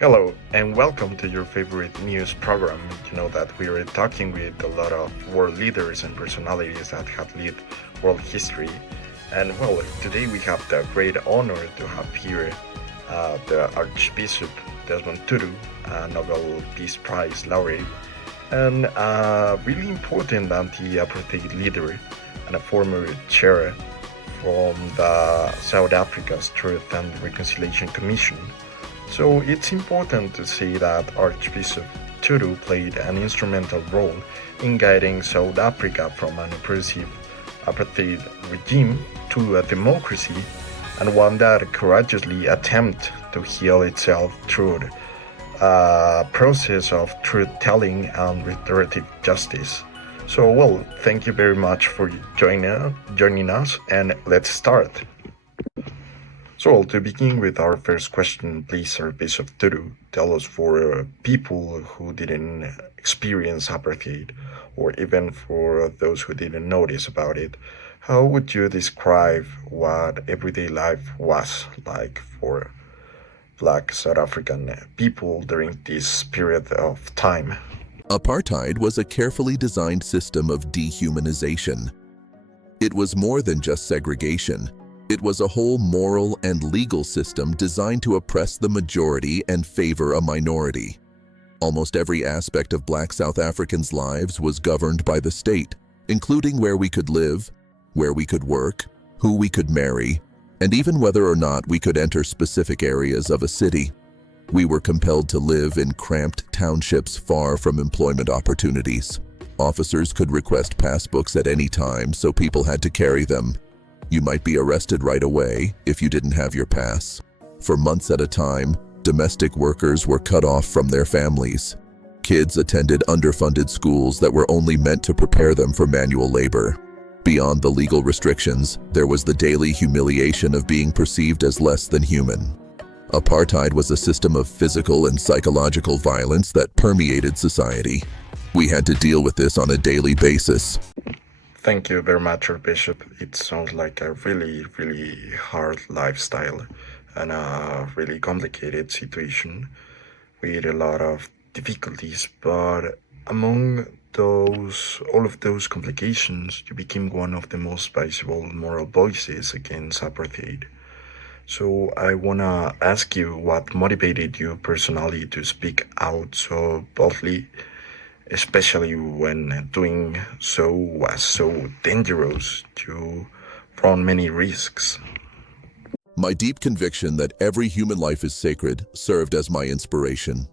Hello, and welcome to your favorite news program. You know that we are talking with a lot of world leaders and personalities that have led world history. And well, today we have the great honor to have here the Archbishop Desmond Tutu, a Nobel Peace Prize laureate, and a really important anti-apartheid leader and a former chair from the South Africa's Truth and Reconciliation Commission. So it's important to say that Archbishop Tutu played an instrumental role in guiding South Africa from an oppressive apartheid regime to a democracy, and one that courageously attempted to heal itself through a process of truth-telling and restorative justice. So, well, thank you very much for joining us, and let's start. So, to begin with our first question, please, Sir Bishop Tutu, tell us for people who didn't experience apartheid, or even for those who didn't notice about it, how would you describe what everyday life was like for Black South African people during this period of time? Apartheid was a carefully designed system of dehumanization. It was more than just segregation. It was a whole moral and legal system designed to oppress the majority and favor a minority. Almost every aspect of Black South Africans' lives was governed by the state, including where we could live, where we could work, who we could marry, and even whether or not we could enter specific areas of a city. We were compelled to live in cramped townships far from employment opportunities. Officers could request passbooks at any time, so people had to carry them. You might be arrested right away if you didn't have your pass. For months at a time, domestic workers were cut off from their families. Kids attended underfunded schools that were only meant to prepare them for manual labor. Beyond the legal restrictions, there was the daily humiliation of being perceived as less than human. Apartheid was a system of physical and psychological violence that permeated society. We had to deal with this on a daily basis. Thank you very much, Bishop. It sounds like a really hard lifestyle and a really complicated situation with a lot of difficulties. But among all of those complications, you became one of the most visible moral voices against apartheid. So I wanna ask you what motivated you personally to speak out so boldly, especially when doing so was so dangerous to run many risks. My deep conviction that every human life is sacred served as my inspiration.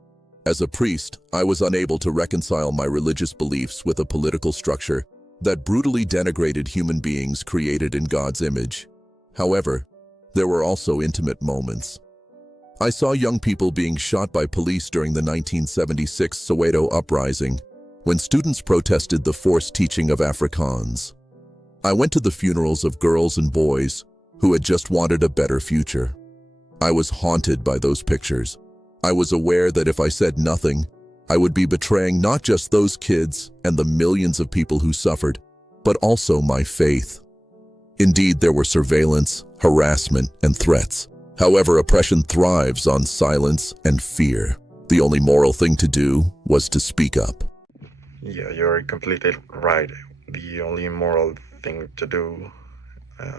As a priest, I was unable to reconcile my religious beliefs with a political structure that brutally denigrated human beings created in God's image. However, there were also intimate moments. I saw young people being shot by police during the 1976 Soweto uprising, when students protested the forced teaching of Afrikaans. I went to the funerals of girls and boys who had just wanted a better future. I was haunted by those pictures. I was aware that if I said nothing, I would be betraying not just those kids and the millions of people who suffered, but also my faith. Indeed, there were surveillance, harassment, and threats. However, oppression thrives on silence and fear. The only moral thing to do was to speak up. Yeah, you're completely right. The only moral thing to do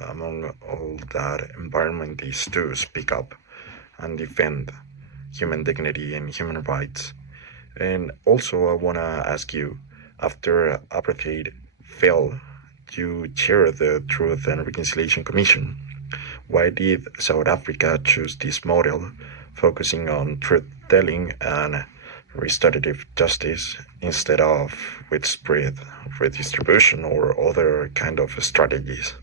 among all that environment is to speak up and defend human dignity and human rights. And also, I want to ask you, after apartheid fell, you chair the Truth and Reconciliation Commission. Why did South Africa choose this model, focusing on truth-telling and restorative justice instead of widespread redistribution or other kind of strategies?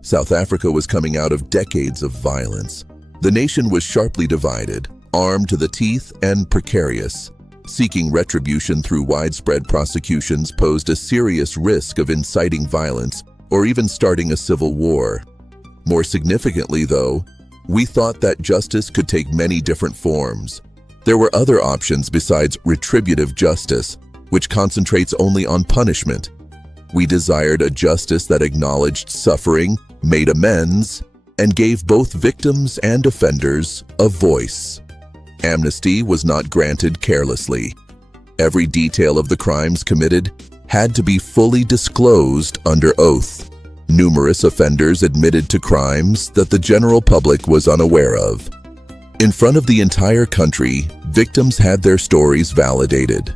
South Africa was coming out of decades of violence. The nation was sharply divided, armed to the teeth and precarious. Seeking retribution through widespread prosecutions posed a serious risk of inciting violence or even starting a civil war. More significantly, though, we thought that justice could take many different forms. There were other options besides retributive justice, which concentrates only on punishment. We desired a justice that acknowledged suffering, made amends, and gave both victims and offenders a voice. Amnesty was not granted carelessly. Every detail of the crimes committed had to be fully disclosed under oath. Numerous offenders admitted to crimes that the general public was unaware of. In front of the entire country, victims had their stories validated.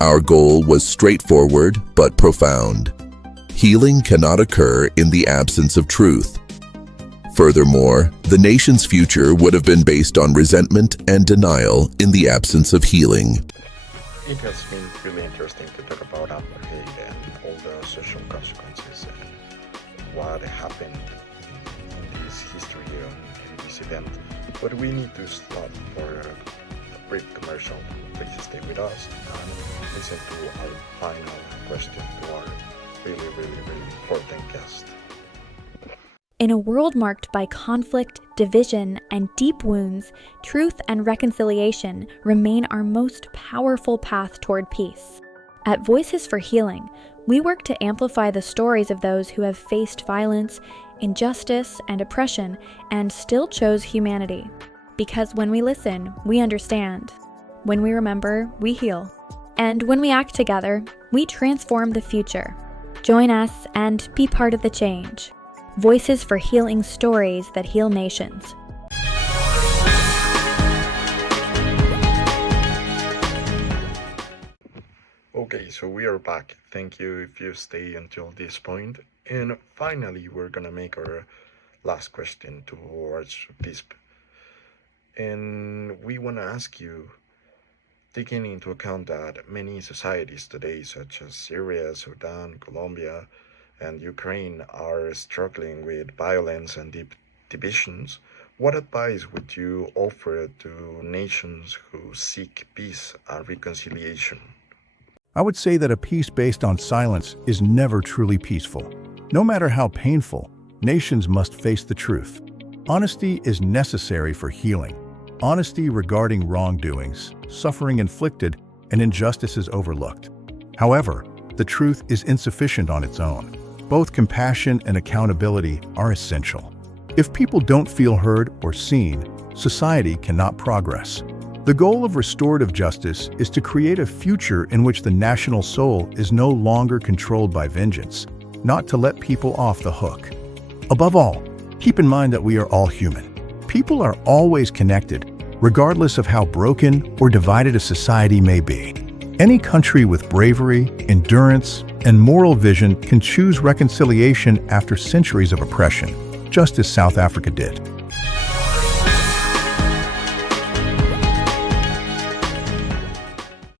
Our goal was straightforward but profound. Healing cannot occur in the absence of truth. Furthermore, the nation's future would have been based on resentment and denial in the absence of healing. It has been really interesting to talk about apartheid and all the social consequences and what happened in this history and this event. But we need to stop for a brief commercial. Please stay with us and listen to our final question to our really important guest. In a world marked by conflict, division, and deep wounds, truth and reconciliation remain our most powerful path toward peace. At Voices for Healing, we work to amplify the stories of those who have faced violence, injustice, and oppression and still chose humanity. Because when we listen, we understand. When we remember, we heal. And when we act together, we transform the future. Join us and be part of the change. Voices for Healing, stories that heal nations. Okay, so we are back. Thank you if you stay until this point. And finally, we're gonna make our last question towards Visp. And we wanna ask you, taking into account that many societies today, such as Syria, Sudan, Colombia, and Ukraine, are struggling with violence and deep divisions, what advice would you offer to nations who seek peace and reconciliation? I would say that a peace based on silence is never truly peaceful. No matter how painful, nations must face the truth. Honesty is necessary for healing. Honesty regarding wrongdoings, suffering inflicted, and injustices overlooked. However, the truth is insufficient on its own. Both compassion and accountability are essential. If people don't feel heard or seen, society cannot progress. The goal of restorative justice is to create a future in which the national soul is no longer controlled by vengeance, not to let people off the hook. Above all, keep in mind that we are all human. People are always connected, regardless of how broken or divided a society may be. Any country with bravery, endurance, and moral vision can choose reconciliation after centuries of oppression, just as South Africa did.